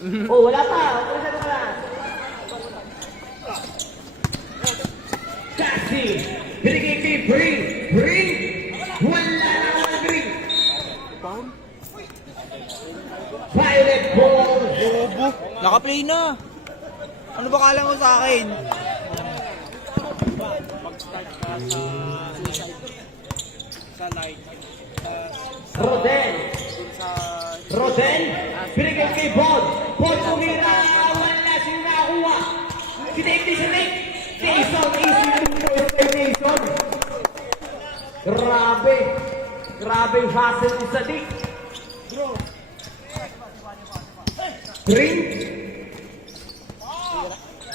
Oh, wala pa. Wala pa. Cassie. Binigay kay Bring. Bring. Wala na ang Bring. Violet ball. Bobo. Naka-play na. Ano ba kala mo sa akin? Sa light. Rodel. Rodel. Binigay kay Bod. Bod tumira. Wala siyang nakakuha. Si Dave di siya Nick. Jason. Easy to Jason. Grabe. Grabe yung hustle ni Sadiq. Green.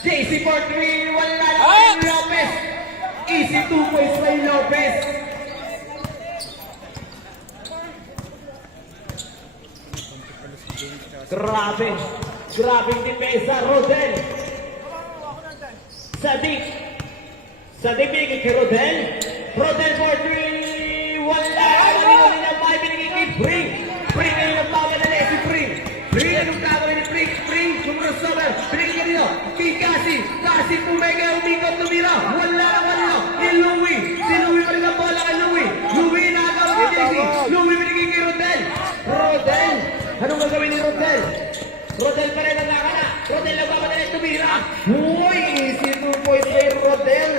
JC for 3. Wala na kay Lopez. Easy 2 points kay Lopez. Grabe. Grabe yung depensa. Rodel. Sadiq. Sadiq binigay kay Rodel. Rodel for 3. Wala. Manino na pa. Binigay kay Bring. Bring ay nagpapadali si Bring. Bring anong gagawin ni Bring? Bring. Sumrosover. Binigay ka dito. Kay Cassie. Cassie pumega. Umikot tumira. Wala. Ni Louie. Si Louie pa rin ang bola kay Louie. Louie nakagawin kay JC. Louie binigay kay Rodel. Rodel. Anong gagawin ni Rodel? Rodel pa rin ang nakana. Rodel ang papadali tumira. Uy! Easy 2 points kay Rodel.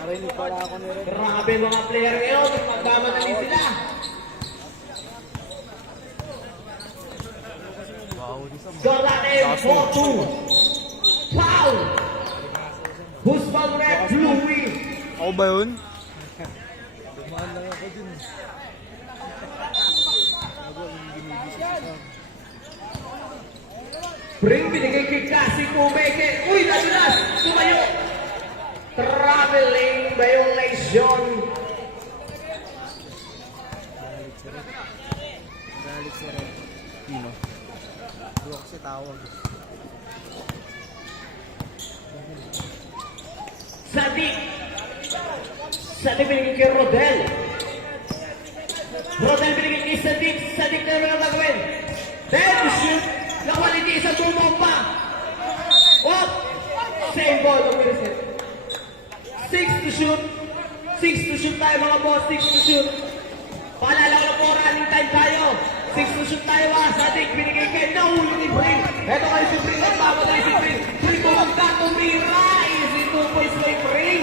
Narinig pala ako ni Red. Grabe mga player ngayon. Magmamadali sila. Jordan M. 4-2. Foul! Who's foul red? Louie. Ako ba yun? Bring binigay kay Cassie Kumeke. Uy! Nadulas! Tumayo! Traveling violation. Galit si Red. Pino. Buwak si tawag. Sadiq. Sadiq binigay kay Rodel. Rodel binigay kay Sadiq. Sadiq na naman ang gagawin. Then shoot. Nakwaliti sa tumong pa. Op! Same ball. 6 to shoot. 6 to shoot tayo mga boss. 6 to shoot. Paalala ko na po, running time tayo. 6 to shoot tayo ha. Sadiq binigay kay nahuli ni Bring. Eto kayo si Bring. Nagpapadali si Bring. Bring ko magkatumira. Easy 2 points kay Bring.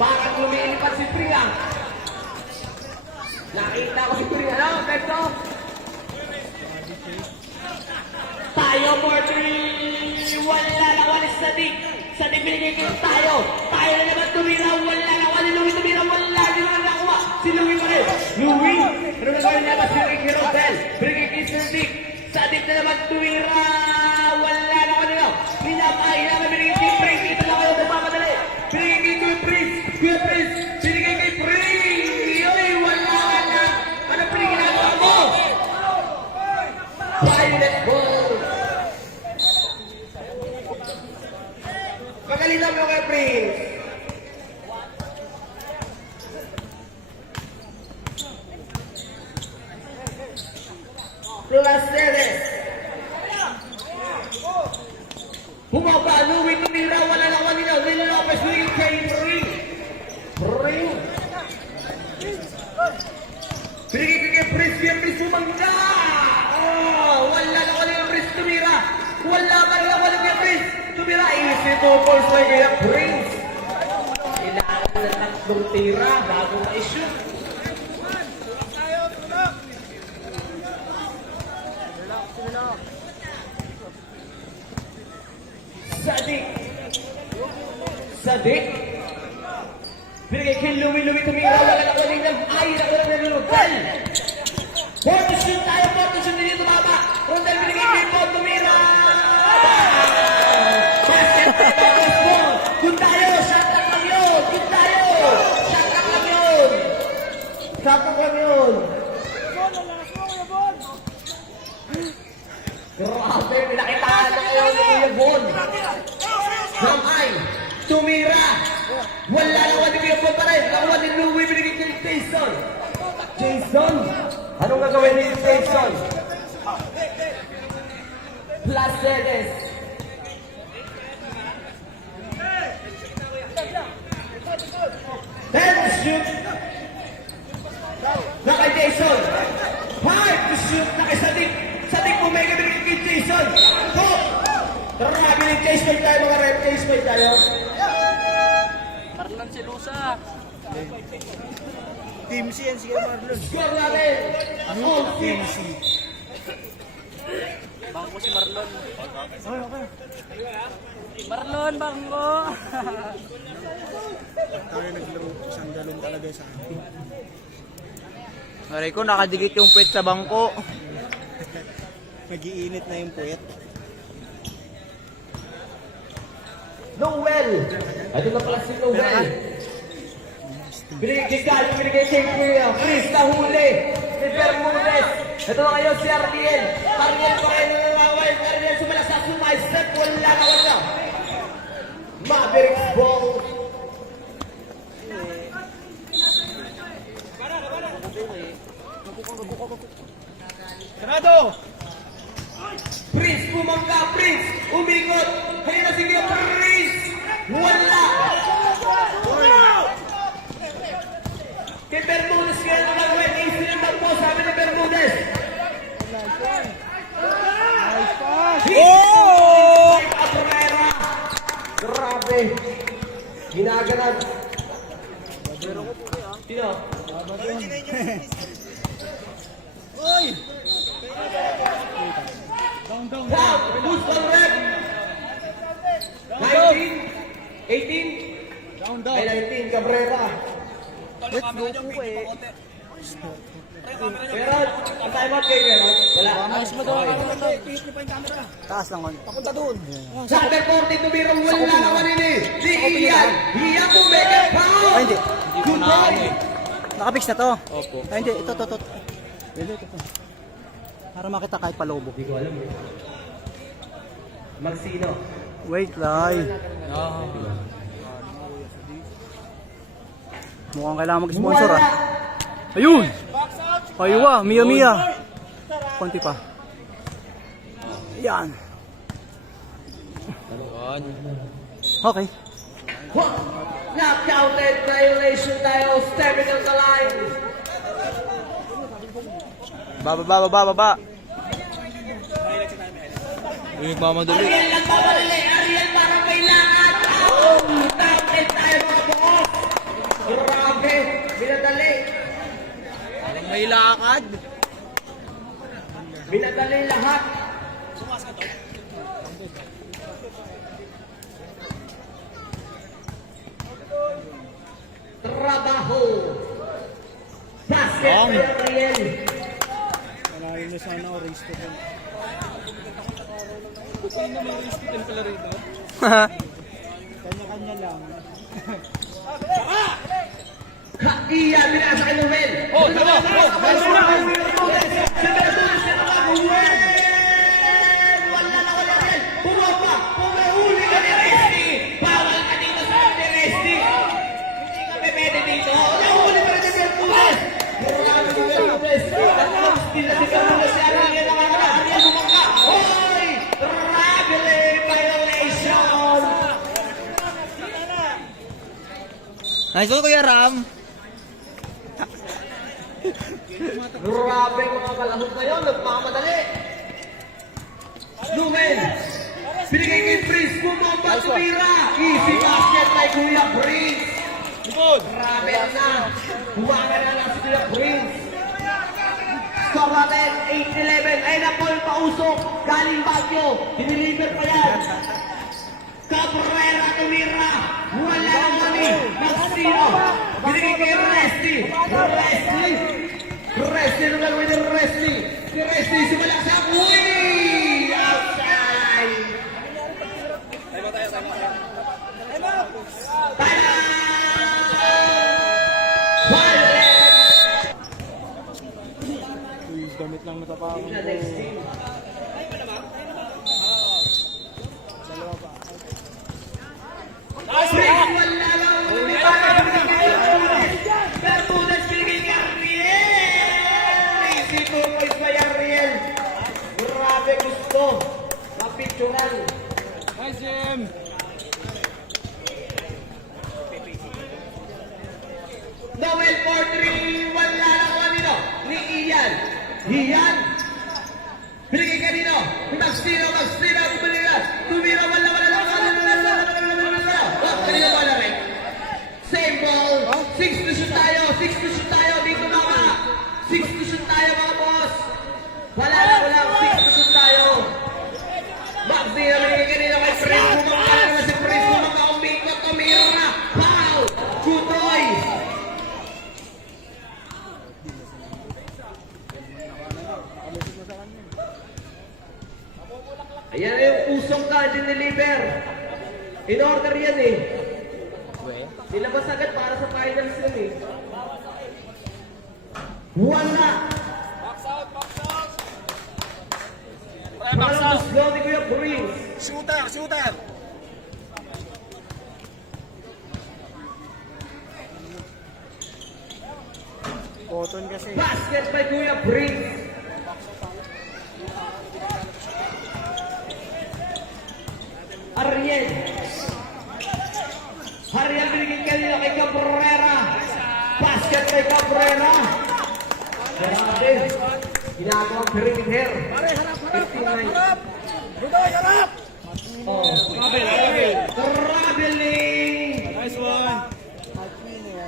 Parang lumilipat si Bring ha. Nakita ko si Bring. Ano? Pekto? Tayo for 3. Wala na walis Sadiq. Sadiq binigay kayo tayo. Tayo na naman tumira. Wala na walis Louie tumira. Wala na nakuha. Si Louie pa rin. Louie. Ano na gawin niya? Binigay kay Rodel. Binigay kay Sadiq. Sadiq na naman tumira. Wala na kanila. Hinapay na binigay kay Prince. Ito na kayo nagpapadali. Binigay kay Kuya Prince. Kuya Prince. Binigay kay Prince. Yoy, wala na. Ano piniginawa mo? Violet ball. Magalitan mo kay Prince. Plus Ceres. Bumaba, Louie tumira, wala na kanina. Will Lopez winning kay Ring. Ring. Pinigay kay Prince, kaya Prince sumangga. Oh, wala na kanina Prince tumira. Wala pa rin ako kay Prince. Tumira, easy 2 points kay kaya Prince. Kailangan na tatlong tira bago ma-shoot. Sadiq. Sadiq. Binigay kay Louie. Louie tumira. Wala na kanina. Ay, nakuha na Rodel. 4 to shoot tayo. 4 to shoot. Hindi tumama. Rodel binigay kay Bod tumira. Basket ball. Doon tayo. Shot lang lang yun. Doon tayo. Shot lang yun. Shot lang yun. Grabe. Pinakitaan na kayo ni Kuya Bon. Samay. Tumira. Wala na wala ni Kuya Bon pa rin. Nakuha ni Louie. Binigay kay Jason. Jason. Anong gagawin ni Jason? Placedes. Then shoot. Na kay Jason. Hard to shoot na kay Sadik. Sadik pumega din kay Jason. Go! Grabe ni chase fight tayo mga rep. Chase fight tayo. Marlon si Lusa. Team C yan si Marlon. Score natin. All Team six. C. Bangko si Marlon. Okay, okay. Marlon, bangko. Tayo naglaro, isang galon talaga sa akin. Aray ko, nakadikit yung puwet sa bangko. Mag-iinit na yung puwet. Noel. Ito na pala si Noel. Binigay kay Kuya. Chris na huli. Si Bermudez. Ito na ngayon si Ariel. Ariel pa kayo nanangaway. Ariel sumalasa. Step. Wala na wala. Mavericks ball. Sarado! Prince bumangga. Prince umingot. Halina sige Prince. Wala. Kay Bermudez kaya nanangaway. Incident ang po. Sabi ni Bermudez. Oh! Cabrera. Grabe. Ginaganag. Sino? Oy! Wow! Who's on red? 19? 18? Down, Ay, 19. Cabrera. Let's go po eh. Pero, ang time out kay Pero, wala. Mas magawa ka naman. Taas lang man. Papunta doon. Sa under 40, tumirong wala naman ini. Si Ian. Ian po, mega pound. Ay, hindi. Good boy. Nakapix na to? Opo. Ay, hindi. Ito. Pwede, ito. Para makita kahit palobo. Hindi ko alam. Magsino. Wait, Lai. Mukhang kailangan mag-sponsor ah. Ayun! Aywa, Mia. Konti pa. Yan. Okay. Knockouted violation tayo. Stepping on the line. Baba. Mamadali. Ariel lang pamalali. Ariel parang kailangan. Oh, knockouted tayo mga boss. Grabe. Binadali. May lakad. Binadali lahat. Trabaho. Basket Long. kay Ariel. Malayo na sana ako race ko doon. Kanya-kanya lang. Iya, binasa kay Noel. Oh, dalawa. Wala Ariel. Bumaba. Pumahuli ka ni Resty. Bawal ka dito sa ni Resty. Hindi kami pwede dito. Nahuli pa rin si Bermudez. Marami si Bermudez. Tinasigaw na si Ariel. Ariel bumangka. Hoy! Traveling violation. Nice one, Kuya Ram. Grabe mga kalahok na yun, nagmamadali. Lumen, binigay kay Prince, bumaba, tumira. Easy basket kay Kuya Prince. Grabe na, huwaka na lang si Kuya Prince. Score natin, 8-11. Ay na po yung pausok, galing Baguio, diniliver pa yan. Cabrera tumira, wala nang mali, nagsino. Binigay kay Resty. Resty nung gagawin ni Resty. Si Resty sumalak sa uwi! Outside! Tala! Violet! Gamit lang matapang. Next team. Wala lang ulit. Bermudez binigay kay Ariel. Easy 2 points by Ariel. Grabe gusto. picturean. Nice, Jim! Noel for 3, wala lang kanino. Ni Ian. Ian. Binigay kanino. Magstino, bumalik. Tumira, wala lang kanino. Kanino wala rin. Same ball. 6 to shoot tayo. Dito mga. 6 to shoot tayo mga boss. Wala. 6 to shoot tayo. Magstino, binigay kanino kay Prince. Bumangka na naman si Prince. Bumangka umikot. Tumira. Foul. Kutoy. Ayan yung usong ka, deliver. In order yan eh. Silabas agad para sa finals yun eh. Wala. Box out! Parang slow ni Kuya Prince. Shooter! Cotton kasi. Basket by Kuya Prince. Ariel binigyan kanina kay Cabrera. Basket kay Cabrera. Grabe. Ginagawang perimeter. 59. Rudoy, harap! Oh. Traveling. Nice one! Match winner.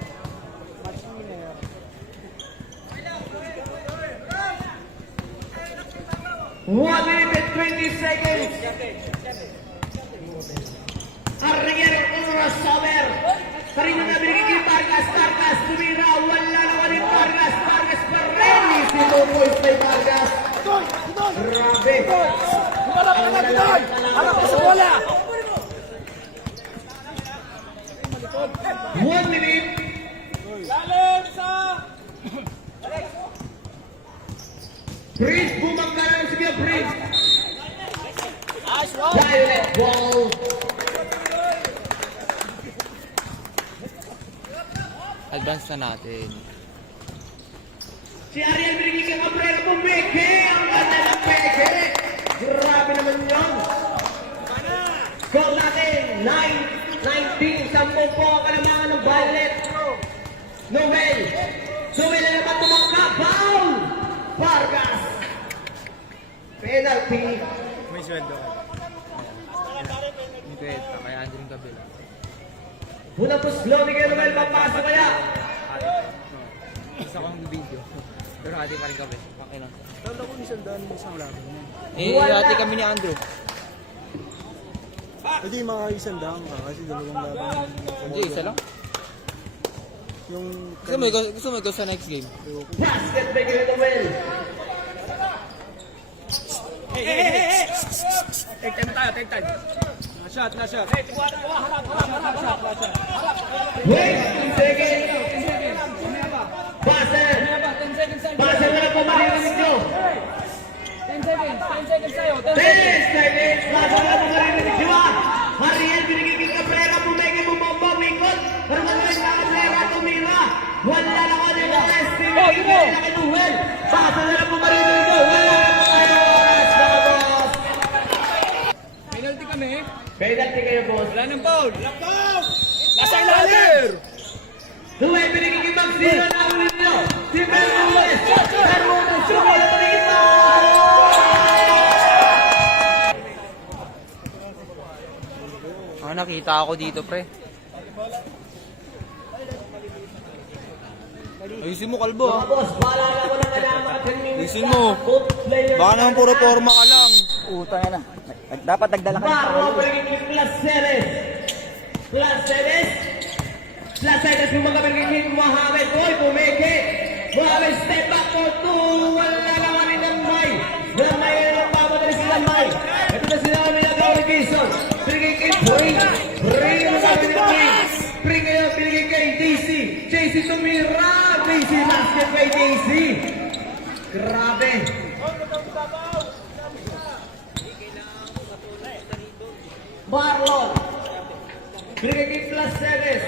1 minute 20 seconds. Arrier Urasamer. Karina na binigay kay Vargas. Tumira. Wala naman ni Vargas. Pa rin. Si Lumoy kay Vargas. Grabe. Harap ka sa bola! 1 minute. Lalim sa... Prince, bumangka na sige Prince. Nice one! Violet ball. Advance na natin. Si Ariel binigay kay Cabrera. Pumeke. Ang ganda ng peke. Grabe naman yun. Score natin. 19. 10 po ang kalamangan ng Violet. Noel na naman tumangka. Foul. Vargas. Penalty. May sweldo. Hindi pwede. Kaya andun yung kabila. Unang puslo ni kay Noel. Papasok kaya. Gusto kong video. Pero hati pa rin kami. Okay lang. Tawag ko isang daan mo isang laban. Hati kami ni Andrew. Hindi mga isang daan ka kasi dalawang laban. Hindi, isa lang. Yung Gusto mo ikaw sa next game? Basket by kay Noel. Take time. Last shot. Wait. 2 seconds. Passer. Passer na lang po maririnig nyo. 10 seconds tayo. 10 seconds. Passer na lang po maririnig nyo ah. Ariel binigay kay Cabrera. Bumeke bumomba. Wingkot. Pero naman na Cabrera. Tumira. Wala lang ano yung test. Binigay kay Noel. Passer na lang po maririnig nyo. Wala lang po kayo oras mga boss. Penalty kami. Penalty kayo boss. Wala ng foul. Nasa ilalim! Noel binigay kay Maxino. Naulit nyo. Si Bermudez. Sumila pa rin ito. Nakita ako dito, pre. Ayusin mo, kalbo. Mga boss, bahala na ko ng alaman. 10 minutes Ayusin mo. Both players Baka naman puro forma ka lang. utang na. Dapat nagdala ka Barro binigay kay Placeres. Placeres yung mga binigay kay Mohamed. Oy, pumeke. Mohamed step back for 2. Wala naman ni Lamay. Lamay ang papadali si Lamay. Ito na sila kami nagawa ni Jason. Binigay kay Pring. Pring ang sabi ni Pring. Pring ngayon binigay kay DC. JC tumira. DC basket kay DC. Grabe. Marlon. Binigay kay Placeres.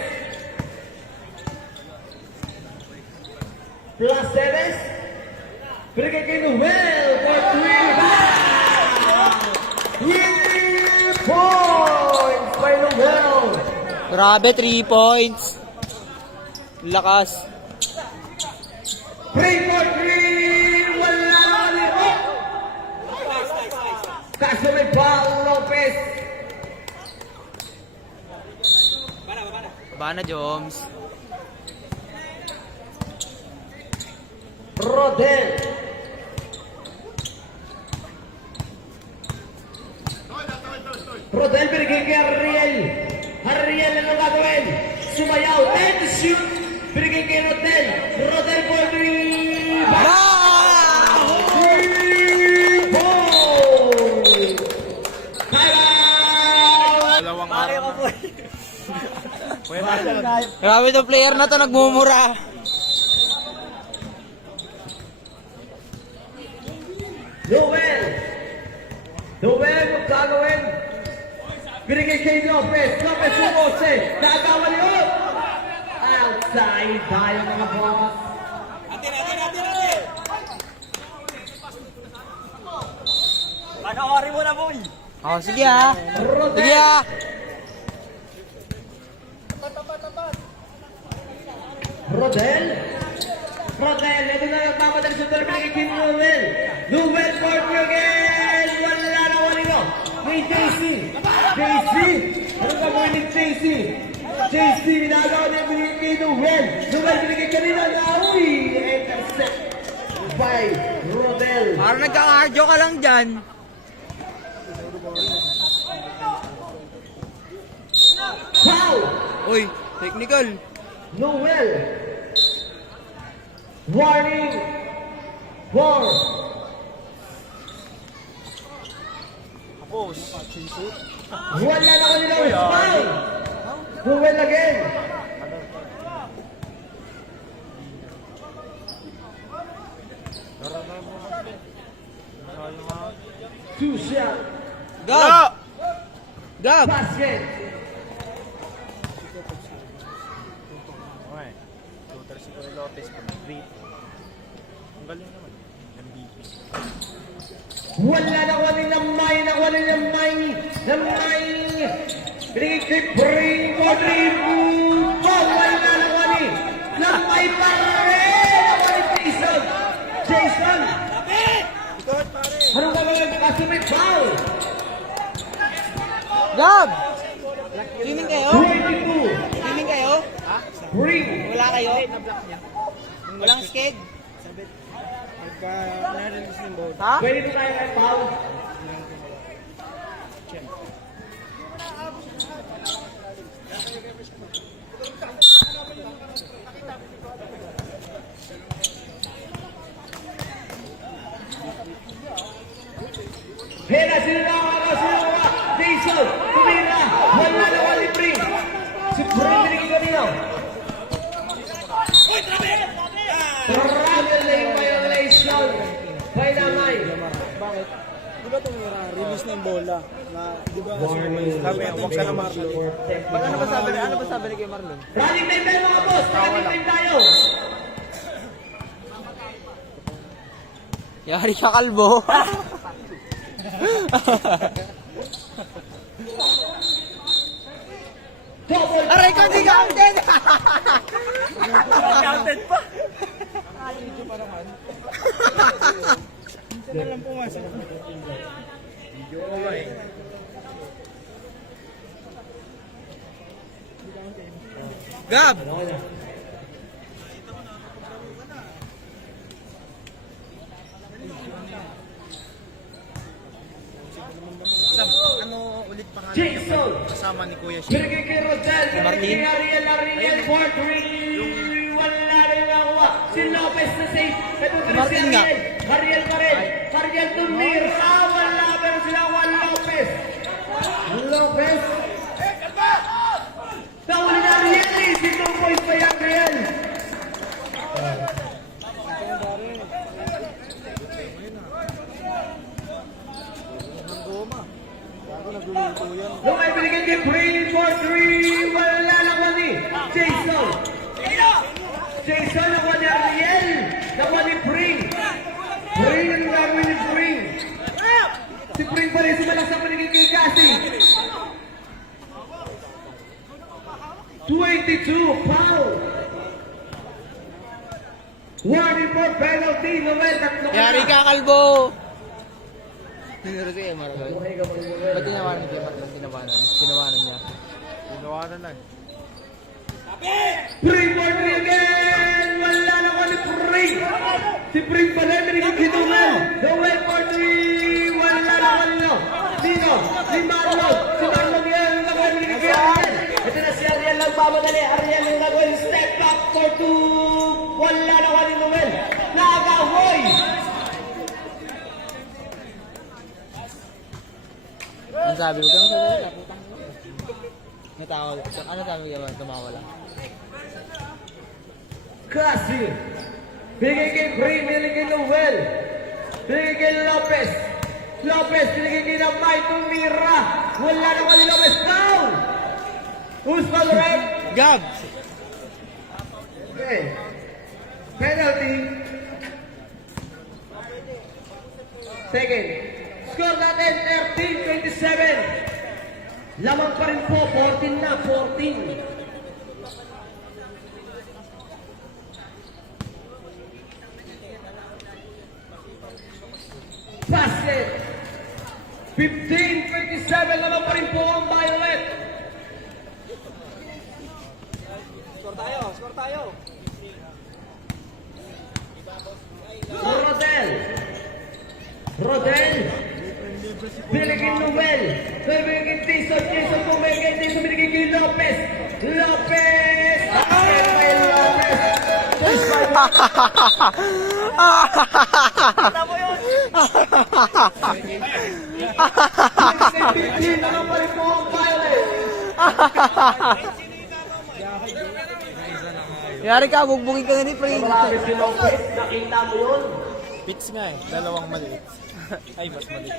Binigay kay Noel for 3. Wow! Winning! Grabe, 3 points. Lakas. 3 for 3! Wala ulit! Kaso may Paul Lopez. Bana Joms. Rodel. Rodel binigay kay Ariel. Ariel, ano gagawin? Sumayaw. 10 to shoot. Binigay kay Rodel. Rodel for 3. Time out! Grabe to player na to, nagmumura. Noel! Noel, kung gagawin? Binigay kay Lopez. Lopez umose. Nagawa niyo! Outside tayo mga boss. Panoorin mo na, boy. Oh, sige ah. Sige Rodel! ah. Rodel? Rodel, ito na nagmamadali sa dalawa binigay kay Noel. Noel for three again! Wala na wali ko. May JC. JC! Ano ka mo ni JC? JC, binagawa niya binigay kay Noel. Noel binigay kanina na uy! Intercept by Rodel. Parang nagka-cardio ka lang dyan. Foul! Uy, technical. Noel. Warning. War. Wala na kanila foul. Noel again. Two shot. Gab! Gab! Basket. Wala na wali lamay, na wali lamay, lamay. Binigay kay Bring for three. Wala na wali. Lamay pa rin. Wali Jason. Jason. Anong gagawin? Kaso may foul. Gab! Swimming kayo? 22. Swimming kayo? Bring. Wala kayo? Walang skate? Ha? Pwede po tayo may foul. Hera, sino na? Jason, tumira. Wala na wali Bring. Si Bring binigay ko nila. Travel na yung violation. By Damay. Bakit? Di ba itong release na yung bola? Na, di ba, sabi niya, huwag ka na Marlon. Ano ba sabi ni kay Marlon? Running time tayo mga boss. Running time tayo. Yari ka, kalbo. Double. Aray ko, di counted! Counted pa. Gab! Jason. Kasama ni Kuya Binigay kay Rodel. Binigay kay Ariel for three. Wala rin nakuha. Si Lopez na safe. Ito pa rin si Martin nga. Ariel. Ariel pa rin. Ariel tumira. Wala pero sila Juan Lopez. Lopez. Tawag na Ariel. Si 2 points pa yan Ariel. Nung ay binigay kay Bring for three. Wala nakuha ni Jason. Jason nakuha ni Ariel. Nakuha ni Bring. Bring ang gagawin ni Bring. Si Bring pa rin sumalak sa panigay kay Cassie. 22 foul. Warning for penalty. Noel, tatlo ka Yari na. ka, kalbo! Tinuro si Marlon. Ba't tinawanan si Marlon? Tinawanan niya. Tinawanan na. 3 for 3 again. Wala na ko ni Pring. Si Pring pala, narinig si Noel. Noel for 3. Wala na ko nino. Sino? Si Marlon. Si Marlon yan. Narinig si Ariel. Ito na si Ariel lang pamadali. Ariel yung nagawin. Step up for 2. Wala na ko ni Noel. Nagahoy. Ang sabi ko, kung sabi ko, may tao. Ano sabi ko, tumawala? Kasi, bigay kay Pring, bigay kay Noel, bigay kay Lopez. Lopez, bigay kay Namay, tumira. Wala na ko ni Lopez. Down! Who's foul, right? Gab! Okay. Penalty. Second. Score natin, 13-27. Lamang pa rin po, 14 na, 14. Basket. 15-27, lamang pa rin po ang Violet. Score tayo. Rodel. Binigay Noel. Binigay kay Tyson. Tyson bumigay. Tyson binigay kay Lopez. Lopez. Kay Lopez. Push by Lopez. Naman pa rin po ang Violet. Yari ka, bugbugin ka na ni Pring. Marami si Lopez. Nakita mo yun? Pits nga eh. Dalawang maliit. Ay, mas maliit.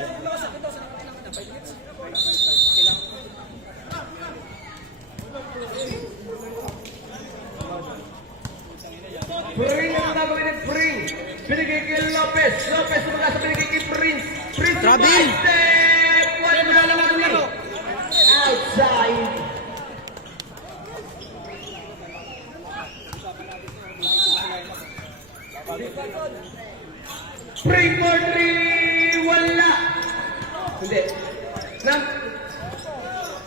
Pring ang gagawin ni Pring. Binigay kay Lopez. Lopez sumagasa binigay kay Prince. Prince Trabil! step. Wala na natin laro. Outside. Pring for 3. Wala. Hindi. Na.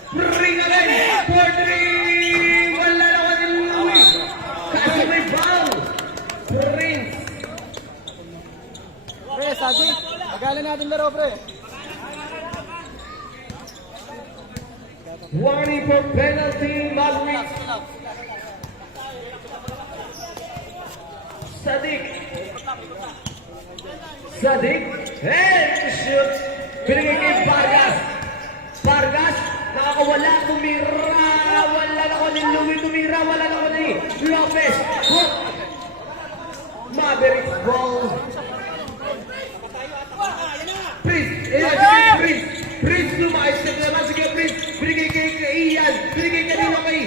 Pring again. For 3. Wala na ako ni Louis. Kasi may foul. Prince. Pre, Sagi. Magalan natin laro, pre. Warning for penalty, Magritte. Sadik, head to shoot. Binigay kay Vargas. Vargas, nakakawala, tumira. Wala na ko ni Louis, tumira. Wala na ko ni Lopez. Hook. Mavericks ball. Prince, Prince lumayas na naman. Sige, Prince. Binigay kay Ian. Binigay kanino kay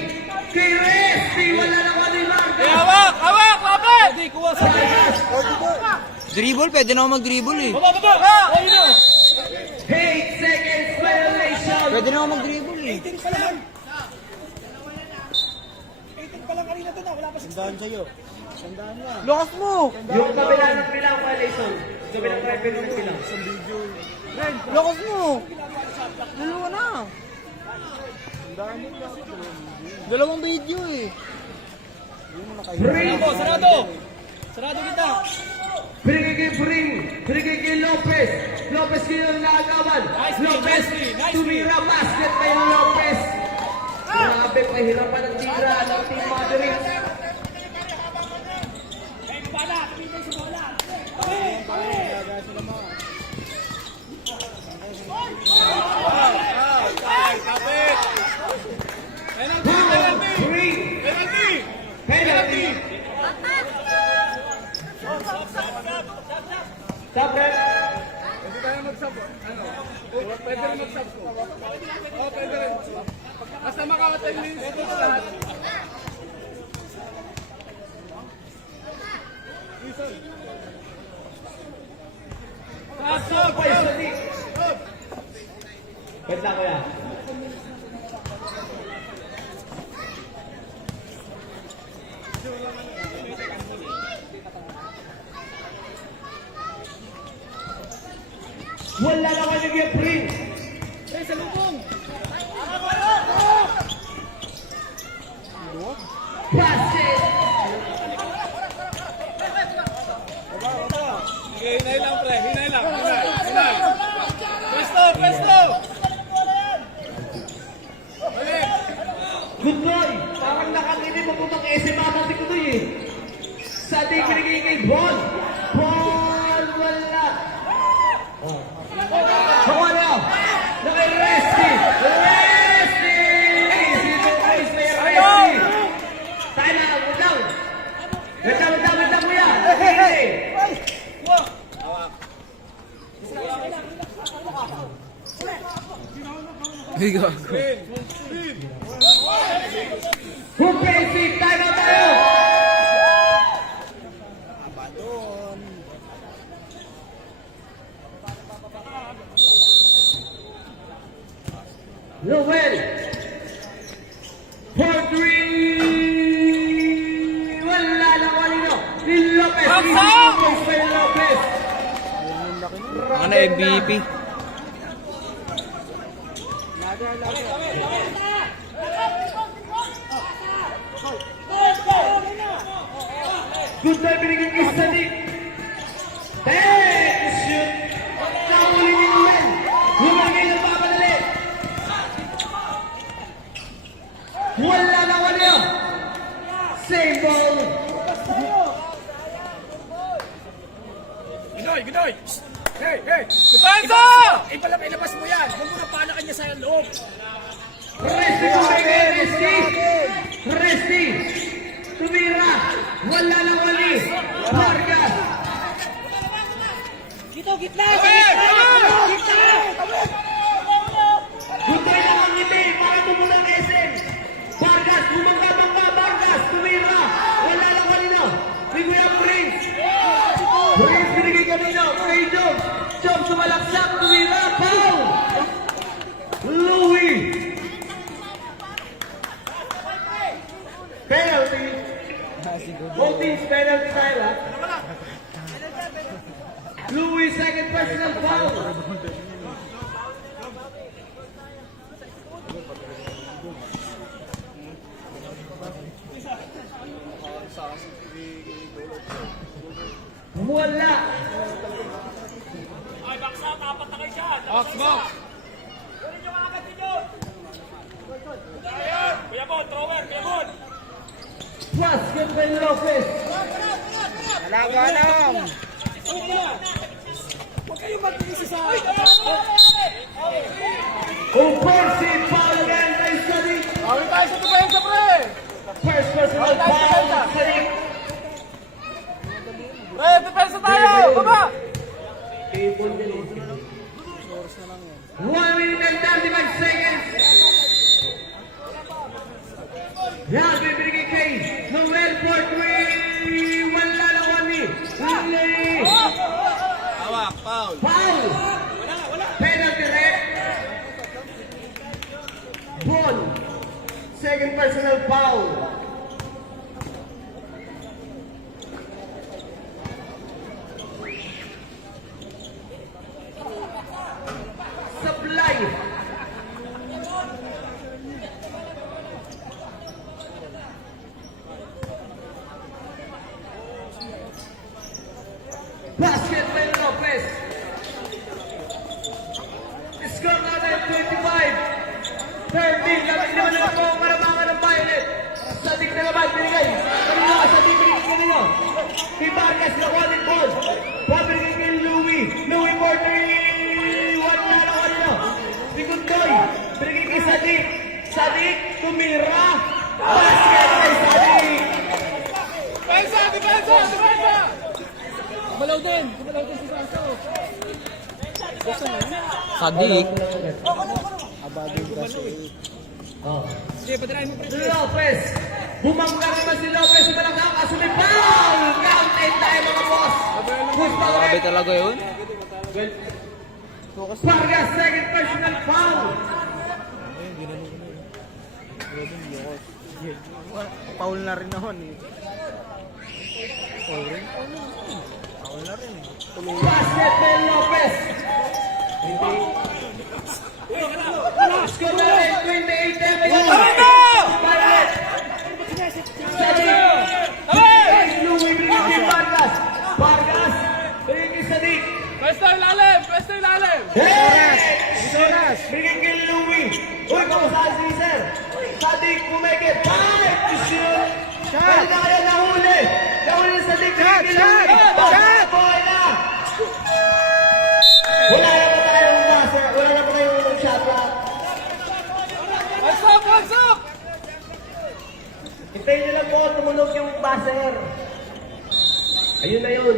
Resty. Wala na ko ni Marcos. Hawak! Hawak! Lapit! Hindi, kuha sa Dribble, pwede na ako mag-dribble eh. Baba! Baba! Ayun na! 8 seconds violation. Pwede na ako mag-dribble eh. Sandaan sa'yo. Sandaan na. Lakas mo! Yung kabila ng bilang violation. Kabilang referee ng bilang. Lakas mo! Dalawa na! Dalawang video eh. Pring. Sarado! Sarado kita! Binigay kay Pring. Binigay kay Lopez. Lopez yung nagawan. Lopez. Tumira basket kay Lopez. Grabe, pahirapan ang tira ng Team Mavericks. Pring. Penalty. Stop, ref. Pwede tayo mag-sub. Ano? Pwede rin mag-sub ko. Oo, pwede rin. Basta makaka-10 minutes ko sa lahat. Pasok pa yung Sadik. Wait lang, kuya. Wala naman yung referee. Basket! Okay, hinay lang, pre. Hinay lang. Hinay. Pwesto, pwesto! Balik! Good boy! Parang nakangiti mo putang SM Makati ko doon eh. Sa ating pinigay kay Bon. Bon! Wala! Oh. Wala! Naka-resty! Resty! Sino guys may resty? Tayo na! Wait lang! Wait lang kuya! Okay! Ay, gago. Offensive! Tayo na tayo! Noel! For three! Wala na kanino! Lil Lopez! Lil Lopez! Ano MVP? Good na binigyan kay Sadiq! Hey! Shoot! Nakuli ni Noel! Lumagay ng papadali! Wala na kanino! Same ball! Ginoy, Ginoy! Hey, hey! Depensa! Ilabas mo yan! Huwag mo na panakan niya sa loob! Resty tumigay! Resty! Resty! Tumira! Wala na wali! Vargas! Gutoy na ang ngiti para tumula ang SM! Vargas! Bumangga-bangga! Vargas! Tumira! Wala na wali na! Si Kuya Prince! Prince binigay kanina! Kay Jones! Jones sumalaksak! Tumira! Foul! Louie! Penalty! Both teams penalty tayo ha? Louis second personal foul! Wala! Box, box! Basket by Lopez! Offensive foul again by Sadiq! Awin tayo sa depensa, pre! First personal foul by Sadiq! Pre, depensa tayo! Baba! 1 minute and 35 seconds! Yan, bibigay kay Noel for 3! Wala na wani! Lili! Hawak, foul! Foul! Penalty red! Bon! Second personal foul! Supply! Basket by Lopez. Score natin 25. 13. Lapit naman na po ang karamangan ng Violet. Sadiq na naman binigay. Kanina ka Sadiq binigay kanina. Kay Vargas nakuha din ball. Pabinigay kay Louie. Louie for 3. Wala na kanina. Si Gundoy. Binigay kay Sadiq. Sadiq tumira. Basket kay Sadiq. Depensa! Depensa! Depensa! Sadik. Lopez! Bumangga naman si Lopez sa balakang kaso may foul! Counted tayo mga boss! Push pa Grabe ulit! talaga yun. Vargas, second personal foul! Paul na rin ako eh. Paul na rin eh. Basket by Lopez! Nick Pumeke. 5 to shoot. Kaya na kaya nahuli. Nahuli sa Nick. Shot! Boy na. Wala na ba tayong buzzer? Wala na ba tayong shot clock? What's up? Hintayin nyo lang po, tumunog yung buzzer. Ayun na yun.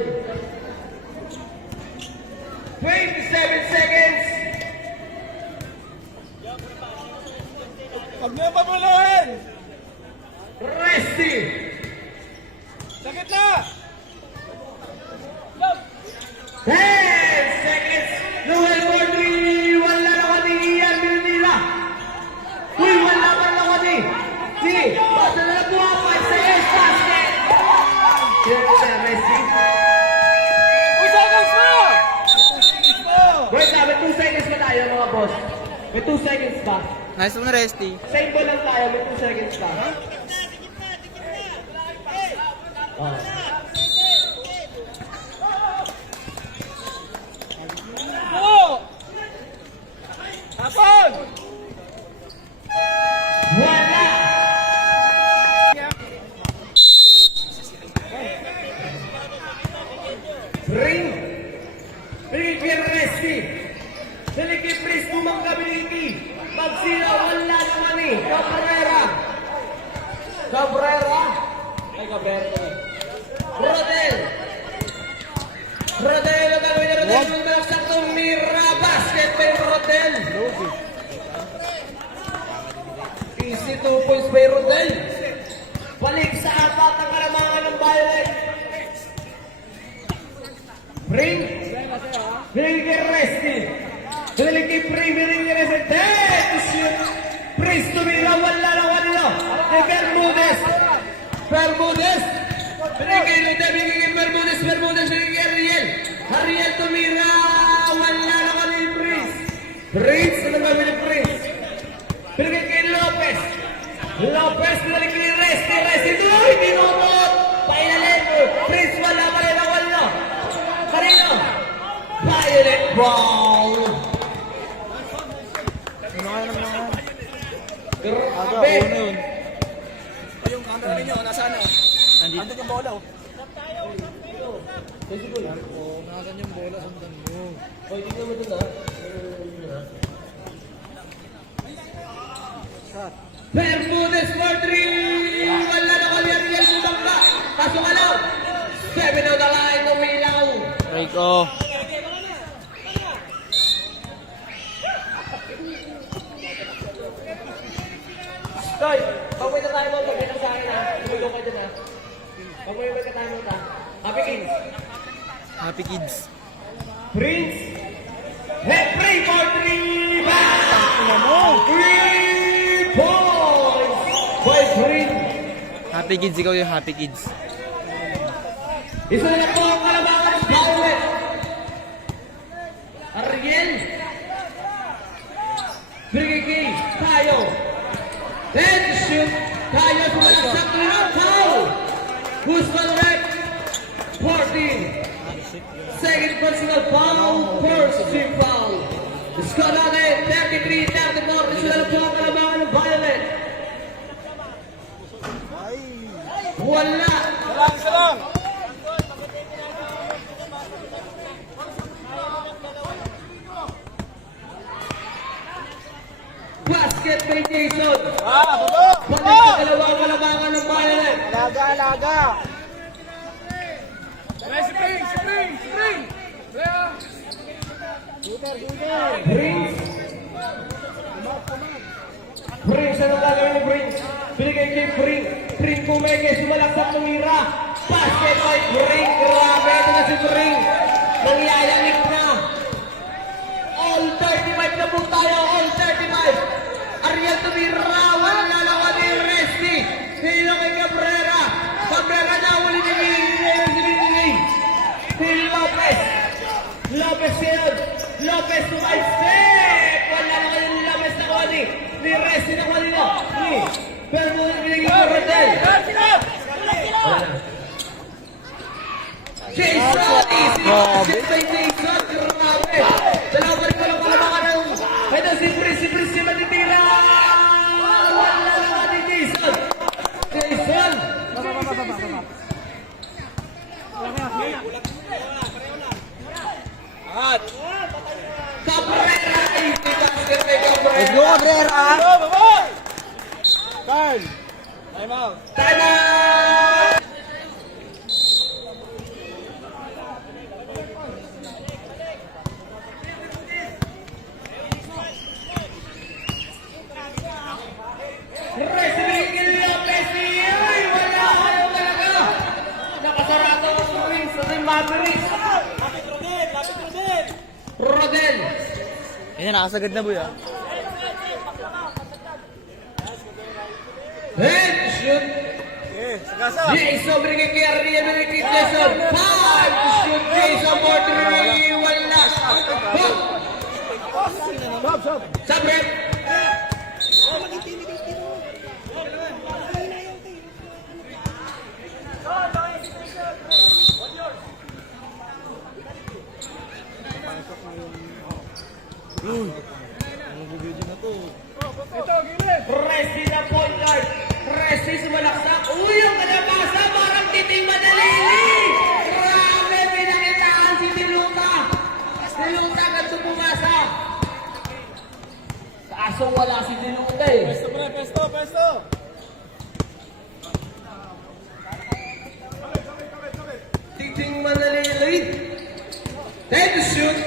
27 seconds. Huwag niyo pabuluhin! Resty. Sakit na! 10 seconds. Noel for 3. Wala na kami. Ian Miranila. Uy, wala pa na kami. Si, basta na po. 5 seconds. Basket. Here is the Resty. 2 seconds mo! Wait na, may 2 seconds pa tayo mga boss. May 2 seconds pa. Nice one, Resty. Same ball lang tayo, may 2 seconds pa. Oh. Oo! Tapon! Wala! Ring! Pinigyan Resty! Pinigyan Pris, tumangga binigyan! Magsila, wala naman eh! Cabrera! Cabrera! Ay, Cabrera! Rodel! Rodel, ang gagawin na Rodel! Yung nalaksak ng Mira! Basket pa yung Rodel! Easy 2 points by Rodel! Balik sa apat ang kalamangan ng Violet! Ring! Binigyan Resty! Binigyan Pring! Binigyan Resty! Dead to shoot! Prince tumira! Wala naman nila! Ni Bermudez! Bermudez! Binigyan Rodel! Binigyan Bermudez! Bermudez! Binigyan Ariel! Ariel tumira! Wala naman ni Prince! Prince! Ano ba ni Prince? Binigyan kay Lopez! Lopez! Binigyan kay Resty! Resty tuloy! Tinutot! Pailalim! Prince! Wala pa rin! Wala! Karino! Violet ball! Grabe! yun. Yung camera ninyo, nasaan na? Andun yung bola, oh. Nasaan yung bola, sundan mo. Hoy, tingnan mo dun Shot. Bermudez for 3! Wala na kami ang Ariel Bumangka! Pasok ka lang! 7 on the line, umilaw! Rico. Toy, pag-wait na tayo mo, pag-wait na sa akin ha. Tumulong ka dyan ha. Pag-wait na tayo mo ha. Happy Kings. Happy kids. Prince. Head free for 3! Bang! 3 points by Prince. Happy kids, ikaw yung happy kids. Isa na po ang kalamangan ng Violet. Ariel. Brigay tayo. Then shoot. Tayo sumalagsak ng foul. Guzman Rep. 14. Second personal foul. First team foul. Score natin 33-34. Isa na po ang kalamangan ng Violet. Wala. Isa lang! Basket by Jason. Babo! Pati sa dalawang kalamangan ng Violet. Alaga! Spring! Kaya! Prince. Prince, anong gagawin ni Prince? Binigay kay Prince. Prince Pumeke, sumalaksak ng Mira. Basket by Prince. Grabe, ito na si Prince. Nangyayalik na. All 35 na po tayo. All 35. Ariel tumira. Wala nalawa ni Resty. Hilo kay Cabrera. Cabrera na uli ni Phil Lopez. Lopez yun. Lopez to my step. Wala na kayo ni Lopez na kuha ni Resty na kuha nila. Pero mo binigay ko Rodel. Jason! Easy! Basket by Jason! Grabe! Dalawa pa rin walang kalamangan ng... Ito si Prince yung matitira! Wala na ka ni Go, Cabrera! Carl! Time out! Time out! Wrestling Lopez, ay wala ayaw talaga. Nakasarado ang ring sa Team Mavericks. Rodel. Yan, nakasagad na boy ah. Headshot. Sagasa! Jason Brigadier Enrique Jason. 5 to shoot Jason for 3. Wala. Stop! Sabre. Ito, gilid! Presi na point guard. Presi sumalaksak. Uy, ang kalabasa. Parang titing madalili. Grabe, pinakitaan si Diluta. Diluta agad sumumasa. Kaso wala si Diluta eh. Pesto! Titing madalili. Time to shoot.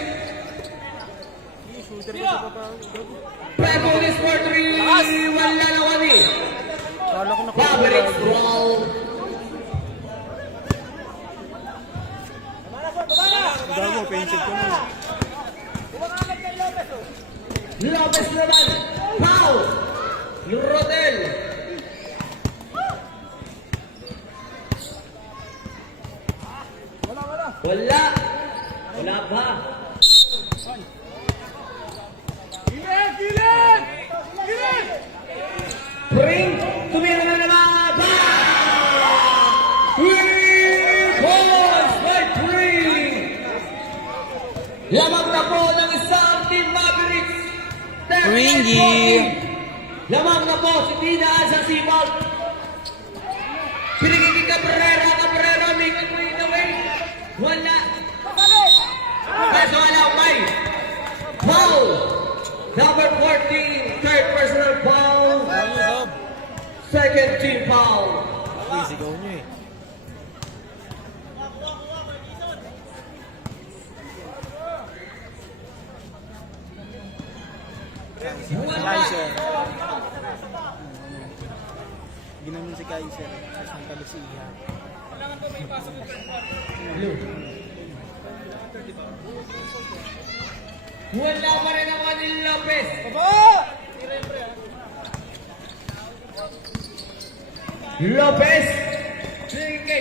Five bonus for 3. Wala na kami. Kala ko Mavericks brawl. Gago, pensit ko na. Lopez naman. Foul. Rodel. Wala. Wala ba? Gilid! Pring. Tumira na naman. 3 points by Pring. Lamang na po ng isang Team Mavericks. Pringy. Lamang na po si Tina sa Sibal. Pinigiging Cabrera, making way in the way. Wala. Peso Alapay. Foul. Number 14, third personal foul. Second team foul. Sigaw nyo eh. Kaiser. Ginamin si Kaiser. Tapos ang kalisihan. Wala pa rin ang Manil Lopez. Lopez. Sige.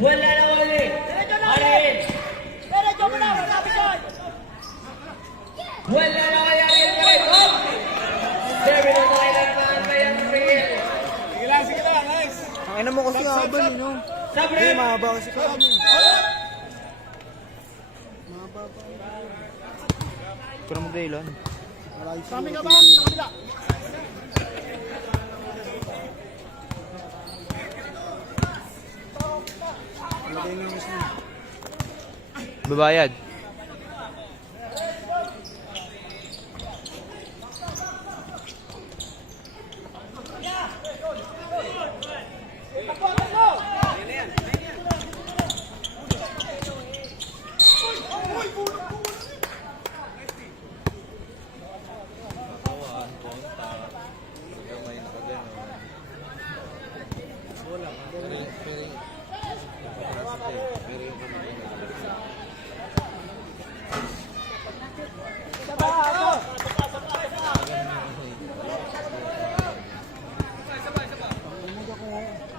Wala na ulit. Ariel. Wala na kaya Ariel pa rin. 7 na kailan pa ang kaya Ariel. Sige lang, nice! Ang ina mo kasi habal eh, no? Sabre. Hindi, mahaba kasi kami. Ikaw na mag-dailan. Kami ka ba? Sa kabila! Babayad.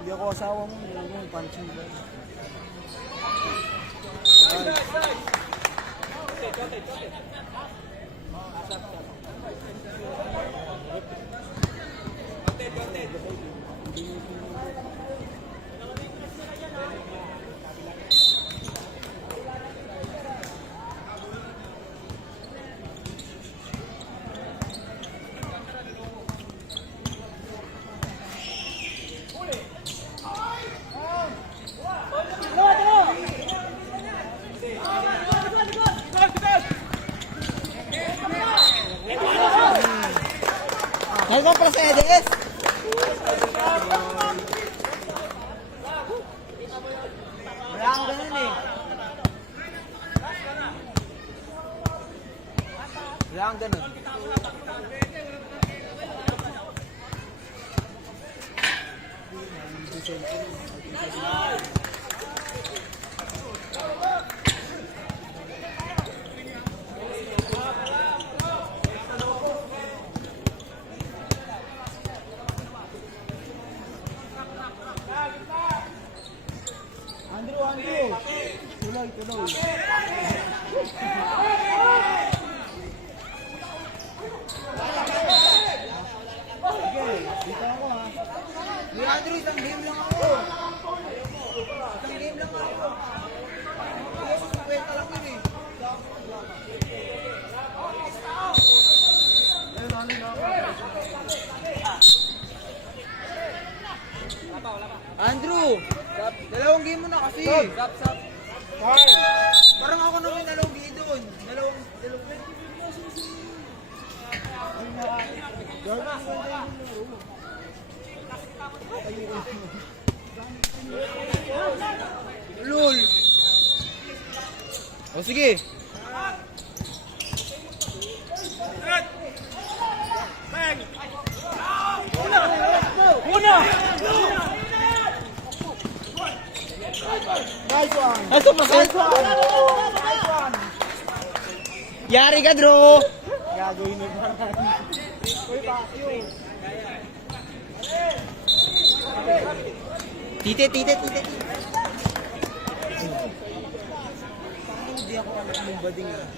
Hindi ako asawa mo. Hindi ako punching ba? Ano ba Prasedes? Wala kang ganun eh. Wala kang ganun. Andrew. Tuloy. Dito ako ha. Leandro, isang game lang ako. Isang game lang ako. Kaya sa 50 lang yun eh. Andrew! Dalawang game mo na kasi. Sap. Parang ako naman yung dalawang game doon. Dalawang Lul! O sige! Nice one. Aso pa sa? Yari ka, Drew! Gagawin mo ba? Uy, Bakyo. Tite. Hindi ako alam ng bading ah.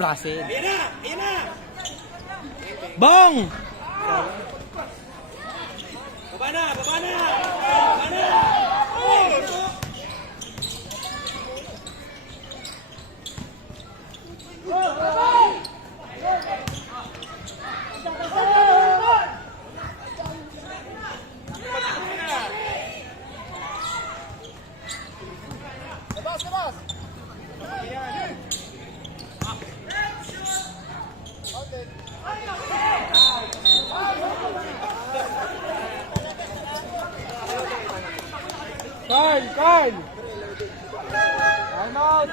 Placid. Bong! Carl! Arnold!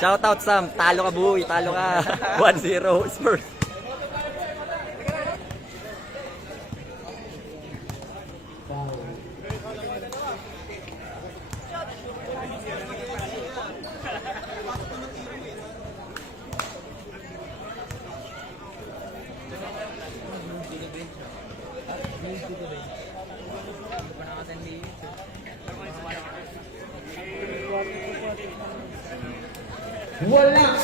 Shoutout Sam, talo ka buhay, talo ka. 1-0 Spurs. Wala!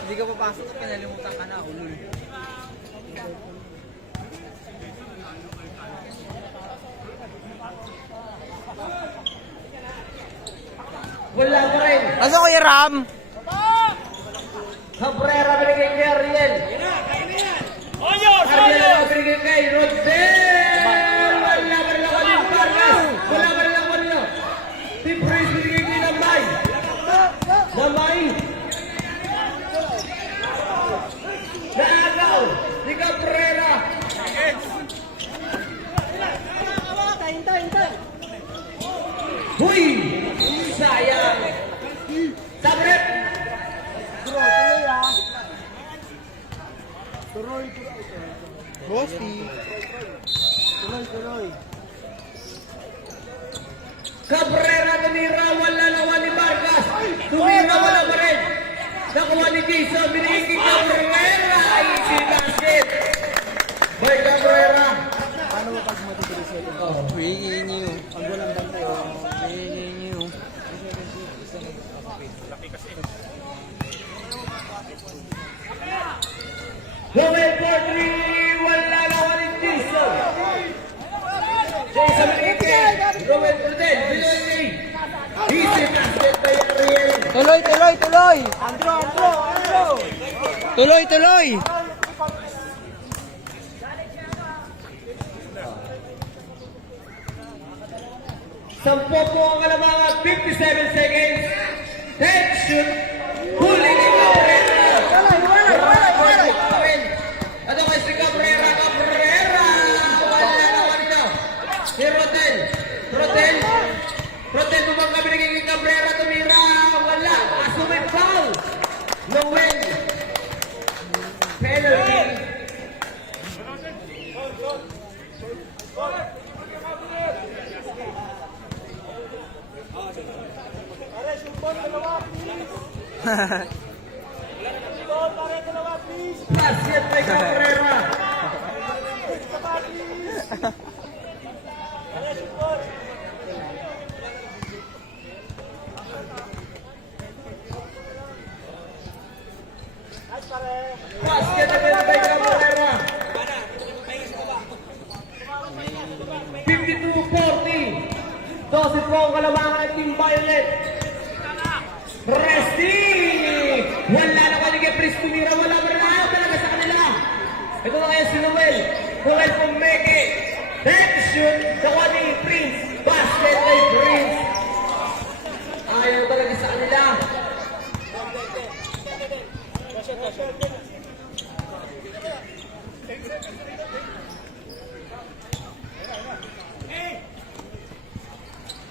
Hindi ka papasok, pinalimutan ka na, ulul. Wala pa rin! Asa ko yung Ram? Cabrera binigay kay Ariel. Ariel binigay kay Rodel. Wala pa rin ako ng Vargas. Wala pa rin ako nila. Si Prince binigay kay Damay. Naagaw si Cabrera. Huy! Sayang. Sabret. Tuloy. Bosti. Tuloy. Cabrera tumira, wala naman ni Vargas. Tumira, wala pa rin. Nakuha ni Jason, binigay kay Cabrera. Easy basket. By Cabrera. Paano ba pag matitiri second? Bringing you. Pag walang bantay, Bringing you. Gawin for 3, wala naman ni Jason. Jason binigay kay Gawin for 10, binigay kay Easy basket by Ariel. Tuloy! Andrew! Tuloy! 10 po ang kalamangan, 57 seconds. Head shoot. Huli ni Cabrera. Ano kay si Cabrera? Cabrera! Wala naman ito. Si Rodel. Rodel, bumang kami nagiging Cabrera. Tumira. Wala. Asuming foul. Noel. Penalty. Basket kay Cabrera. Basket naman kay Cabrera. 52-40. 12 po ang kalamangan ng Team Violet. Resti! Wala naman ni Pris tumira. Wala pa rin ayaw talaga sa kanila. Ito na kaya si Noel. Noel Pumeke. Head shoot. Nakuha ni Prince. Basket kay Prince. Ayaw talaga sa kanila.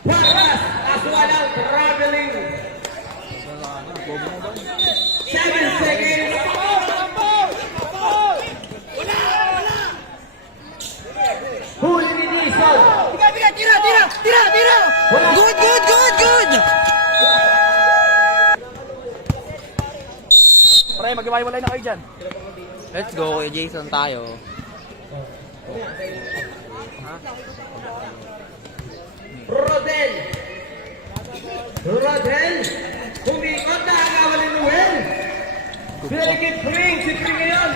Waras! Kaso walang traveling. 7 seconds. Huli ni Dison. Tira! Good! Pre, mag-iwalay na kayo dyan. Let's go, Kuya Jason, tayo. Rodel. Humikot na agawan ni Noel. Pinagigit Pring. Si Pring ngayon.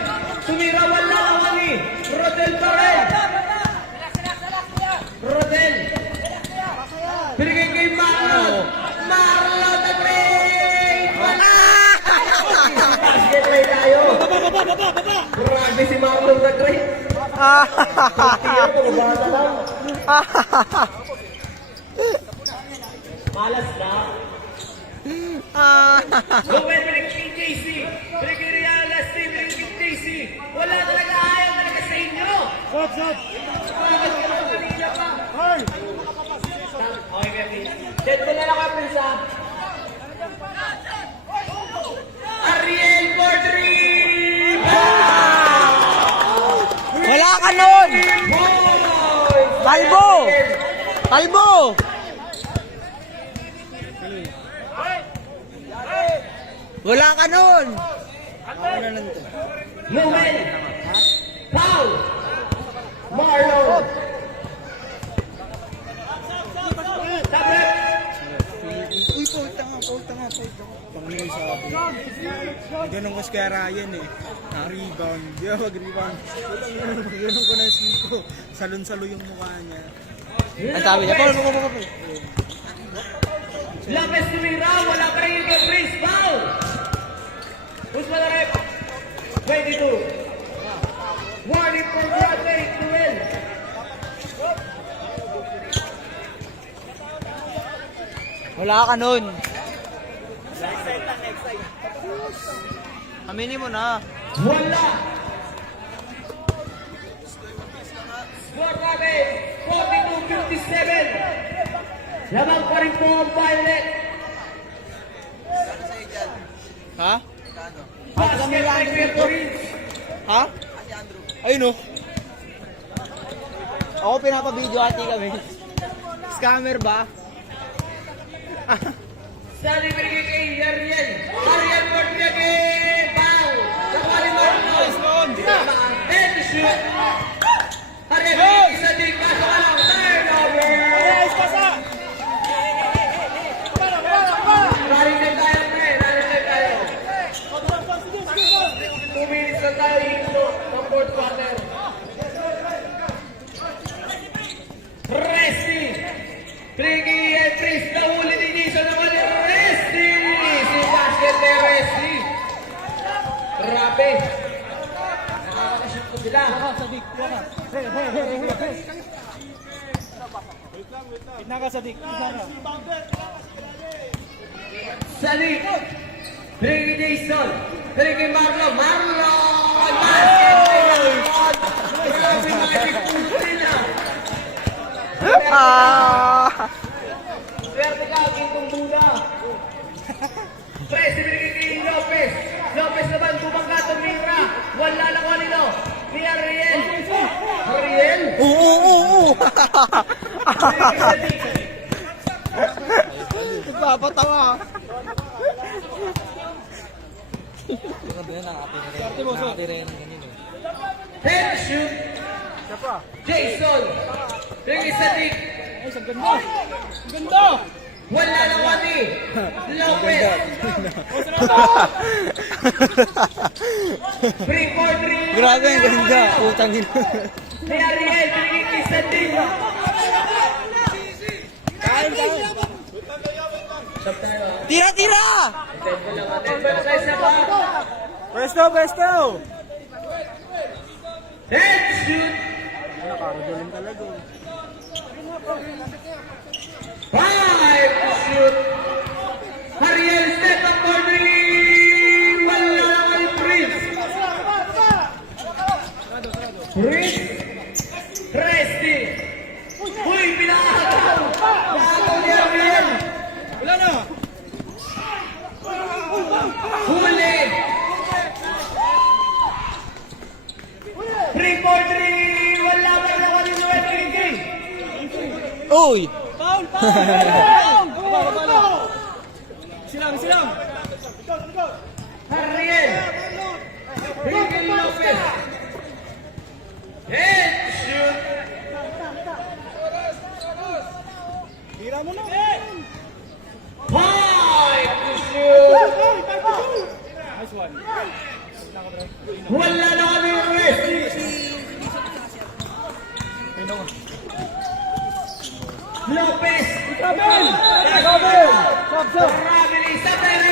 Tumira wala naman ni Rodel pa rin. Rodel. Pinagigit kay Marlon. Marlon na Pring. Basket play tayo. Grabe si Marlon na Pring. Tiyan ko, mabasa lang. Malas na. Gawin mo kay JC. Pinag-real last team ng JC. Wala talaga ayaw talaga sa inyo. Bakit ka naman kanina pa? Okay, Kevin. Set ko na lang kayo, Prince. Ariel for 3. Wala ka nun! Boys! Kalbo! Wala ka nun! Noel. Foul. Marlon. Sabi. Uy, fault nga. Panginoon sabi. Ganun kasi kaya Ryan eh. Na-rebound. Di ba mag-rebound? Ganun ko na yung sleep ko. Salon-salo yung mukha niya. Ang sabi niya, Paul. Lopez tumira. Wala pa rin yung Prince. Foul. Who's the ref? 22. Warning for graduate to win. Wala ka nun. Aminin mo na. Wala. Score namin, 42-57. Lamang pa rin po ang Violet. Ha? Basket kay Kuya Prince. Ha? Ayun o. Ako pinapabideo ati kami. Scammer ba? Sali binigay kay Ariel. Ariel Portege. Foul. Nakali Marlon. Head shoot. Ariel binigay sa di. Kaso walang turnover. Raring na tayo, pre. Raring na tayo. 2 minutes na tayo dito ng fourth quarter. Resti. Pinigay kay Prince. Nahuli ni Jason naman ni Resti. Si basket ni Resti. Grabe. Nakakashoot ko sila. Gitna ka, Sadik. Gitna ka. Salik. Bring kay Jason. Bring kay Marlon. Marlon! Basket! Grabe magic putin ah. Swerte ka, Kintong Buda. Presi, binigay kay Lopez. Lopez naman, bumangga tumira. Wala na ko nito. Ni Ariel. Ariel? Oo. Binigay sa Dick. Nagpapatawa. Head shoot. Jason. Binigay sa Dick. Ay, sa ganda. Ganda. Wala na ko ni Lopez. Bring for three. Grabe ang ganda. Putang ina. Ni Ariel, binigay kay Sandy. Kain. Tira! Pwesto! Head shoot. Nakakagaling talaga. Five shoot. Ariel, step up for three. Wala na kay Prince. Prince. Resti. Uy, pinakagaw. Pinakagaw ni Ariel. Wala na! Huli. 3 for 3. Wala pa na kami sa King. Uy! Foul! Silang! Ariel. Ricky Lopez. Head shoot. Tira mo na! Five to shoot. Nice one. Wala na kami sa Lopez. Marami sa pera.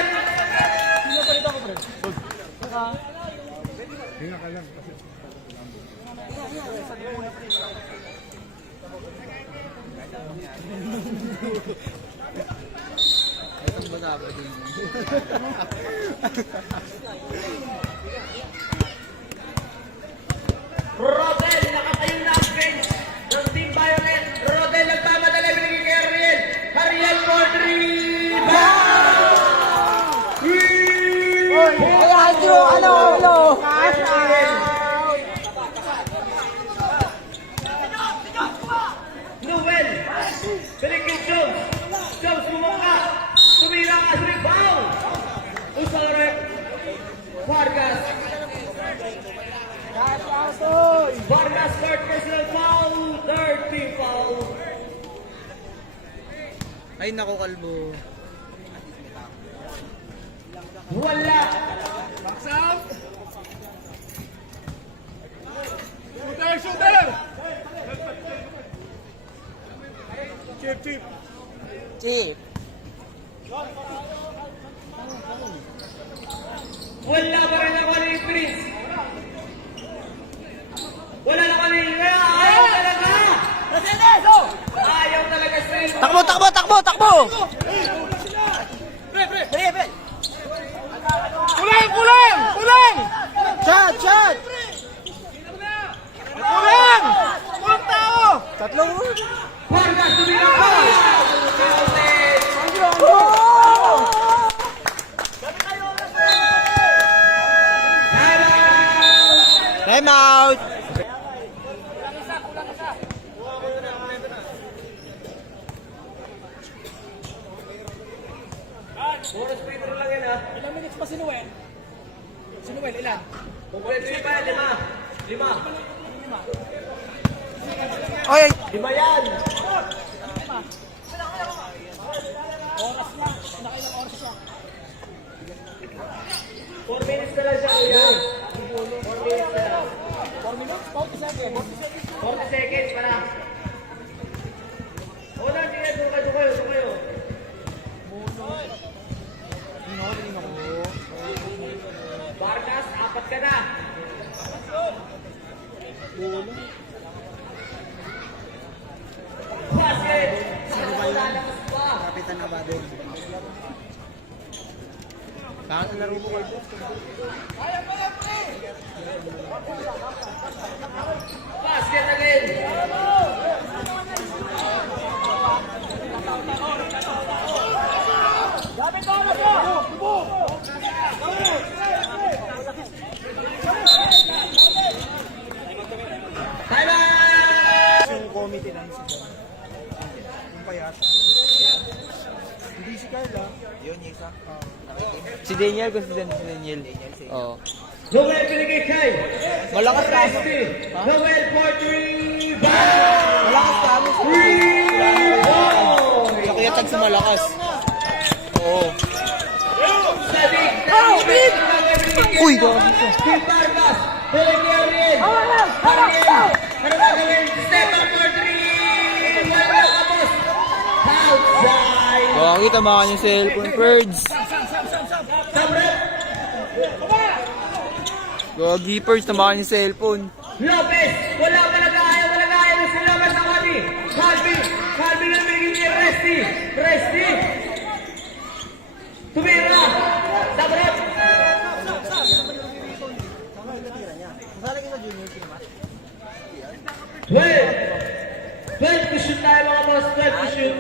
Rodel, nakatayo na ang bench ng Team Violet. Rodel, nagmamadali, binigay kay Ariel. Ariel for 3. Noel, binigay kay Jones. Jones, bumangka. Tumira ka sa rebound. Usang rep. Vargas. Vargas, third personal foul. Third team foul. Ay, naku, kalbo. Wala. Box out. Shooter! Chip. Chip! Wala pa rin ako ni Prince. Wala na kami. Ayaw talaga. Ayaw talaga sa Takbo! Kulang! Shot! Kulang tao! Tatlong! Vargas, tumira ka. Time out! Bonus free throw lang yan ha. Ilang minutes pa si Noel? Si Noel, ilan? Complete pa yan, 5. 5. Oy! 5 yan. Oras na. Nakailang oras siya. 4 minutes na lang siya kuya. 4 minutes na lang. 4 minutes? 40 seconds. 40 seconds pa lang. Wala, sige, doon kayo. Vargas, 4 ka na. Basket. Sabado. Bakit ang laro mo kayo? Basket again. Time out! Yung committee ng si John. Yung payat. Hindi si Carla. Yun, yung isa. Si Daniel, gusto din si Daniel. Oo. Noel binigay kay Malakas ka mo. Resty. Noel for 3. Malakas ka mo. Sa kaya tag sa malakas. Oo. Sadik. Uy, gawa dito. Steve Vargas. Balik Ariel. Ariel. Ano gagawin? Step up for 3. Wala ka, boss. Outside. Gawa kita mga yung cellphone, Ferds. Sabrep. Gagi, Ferds, tamakan yung cellphone. Lopez. Wala pa nag-aaya. Wala nag-aaya na si Lopez ang Wadi. Calvin. Calvin ang binigay kay Resty. Resty. Tumira. Sabrep. Twelve to shoot tayo mga boss. 12 to shoot.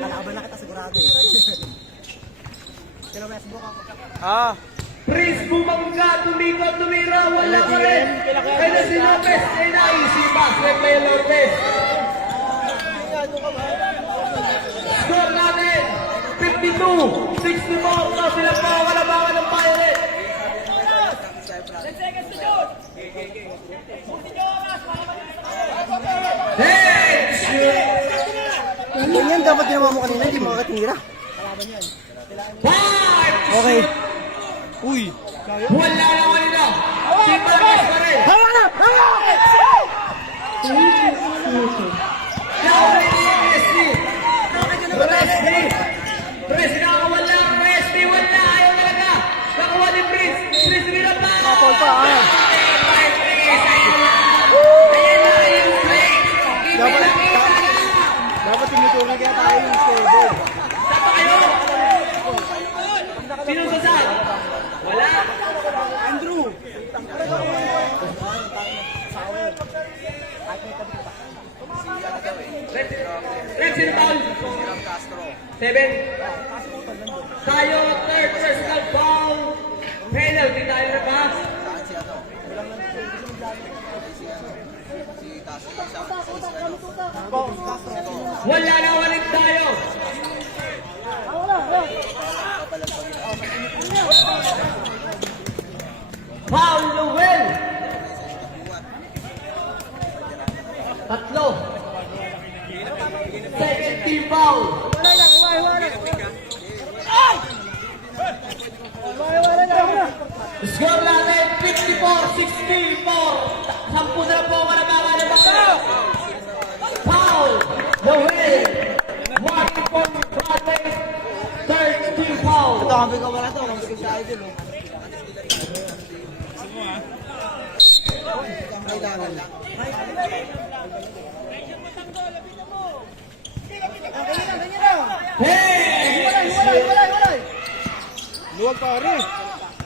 Ah, Prince bumangga, tumira, wala pa rin. Kaya na si Lopez, kaya na easy basket kay Lopez. Score natin, 52-64 na sila pa, wala ba ng Pirate. Hey! Shoot! Ganyan dapat ginawa mo kanina, hindi makakatira. Five! Okay. Shoot! uy. Wala na kanina. Si Vargas pa rin. Nahuli ni Resty. Resty. Resty nakawala. Resty wala. Ayaw talaga. Nakuha ni Prince. Prince binaba. Kapol pa, ah. Ayan na yung play. Ipinakita na. Dapat tinuturo kaya tayo yung schedule. Sapa kayo. Sino sasal? Wala. Andrew! Rex in foul. 7. Tayo, third personal foul. Penalty tayo na ba? Wala na, walit tayo. Foul Noel. Tatlo. Second team foul. Score natin 54-64. Sampu na po ang malamangan ng baka. Foul. Noel. Marking point Broadway. Third team foul. Sabi ko wala to, kung sa idol. Kailangan lang. Hey! Luwag pa rin.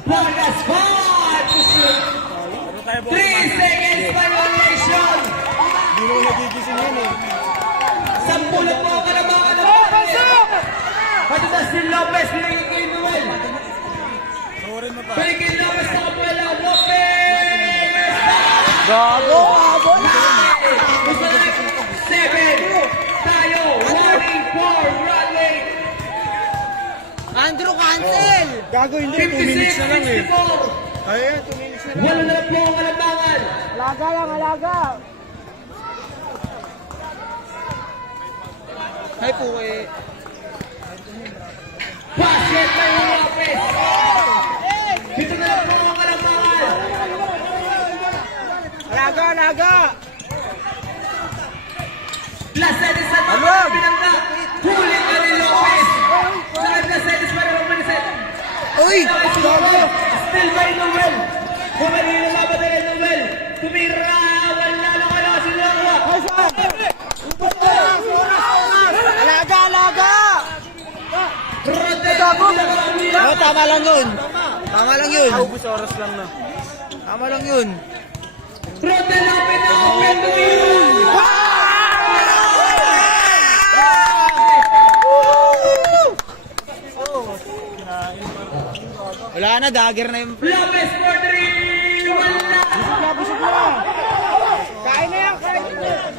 Vargas 5 to shoot. 3 seconds violation. Hindi mo nagigising yan eh. Sampu na po ang kalamangan ng baka. Patutas si Lopez. Binigay kay Noel. Sorry mo pa. Binigay kay Lopez na kapuela. Lopez! Gago, abon. 7 tayo. Warning for Broadway. Andrew, cancel! Gago hindi, 2 minutes na lang eh. 56-64. Ay, 2 minutes na lang. Wala na po ang kalamangan. Alaga lang, alaga. Ay po eh. Basket na yung Lopez. Dito na lang po ang kalamangan. Alaga, alaga. Last seconds na po ang pinangga. Huli ka ni Lopez. Last seconds pa rin ang piniset. Uy! Still by Noel. Bumalik na laban na rin Noel. Tumira. Wala na kaya si Longwa. Alaga, alaga. Oh, tama lang yun. Tama lang yun. Ubus oras lang na. Tama lang yun. Rodel, open na open to you! Wala na, dagger na yung... Lopez for 3! Wala! Kain na yan, kain na yan.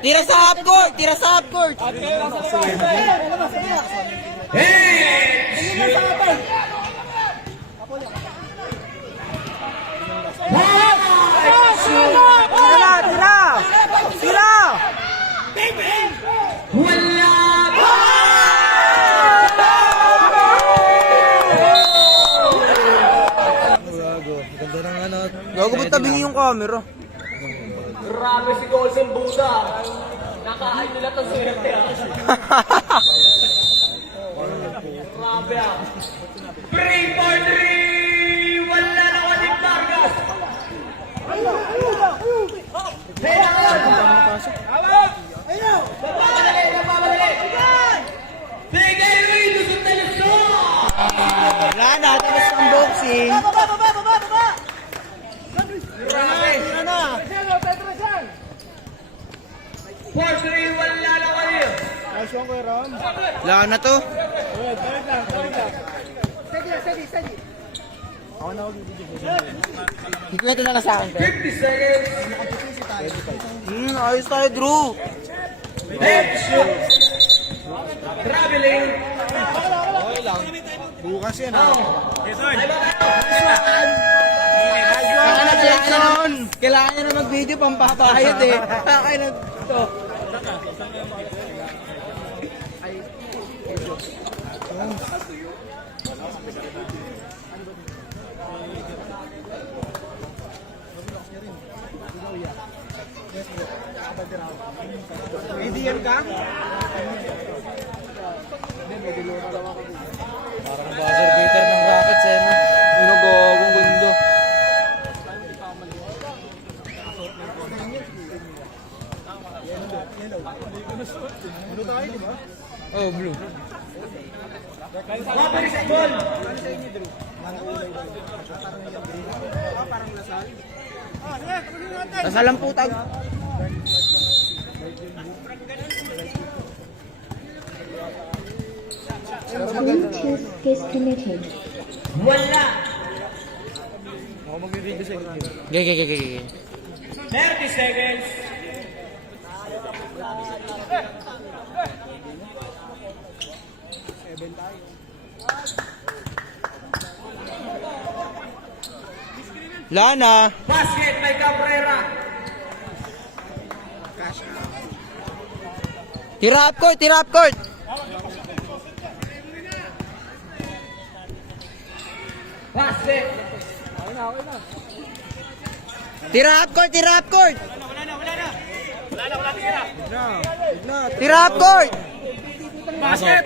Tira sa half court! Tira sa half court! Gago ba't tabingin yung camera? Grabe si Golden Buddha. Nakain nila itong swerte ah. Grabe ah. 3 for 3! Wala na Waling Vargas! Napamadali! Napamadali! Sige, Luis! Lusot na lusot! Wala na, tapos ang boxing. Grabe! 4-3, wala na Waling! Wala na to. Ikwento na lang sa akin, 50 seconds! ayos tayo, Drew. Left shoot! Traveling! Bukas yan ha. Kailangan nyo na mag-video pampapahayad eh. Kailangan to. Indian ka? Parang buzzer beater ng Rockets eh, no? Ano gagong gundo. Oh, blue. Mabilis ang ball! Nasa lamputag. Bluetooth disconnected. Wala! Gege. 30 seconds! Lana. Basket by Cabrera! Tira up court, tira up court. Basket! Tira up court, tira up court. Tira up court. Basket!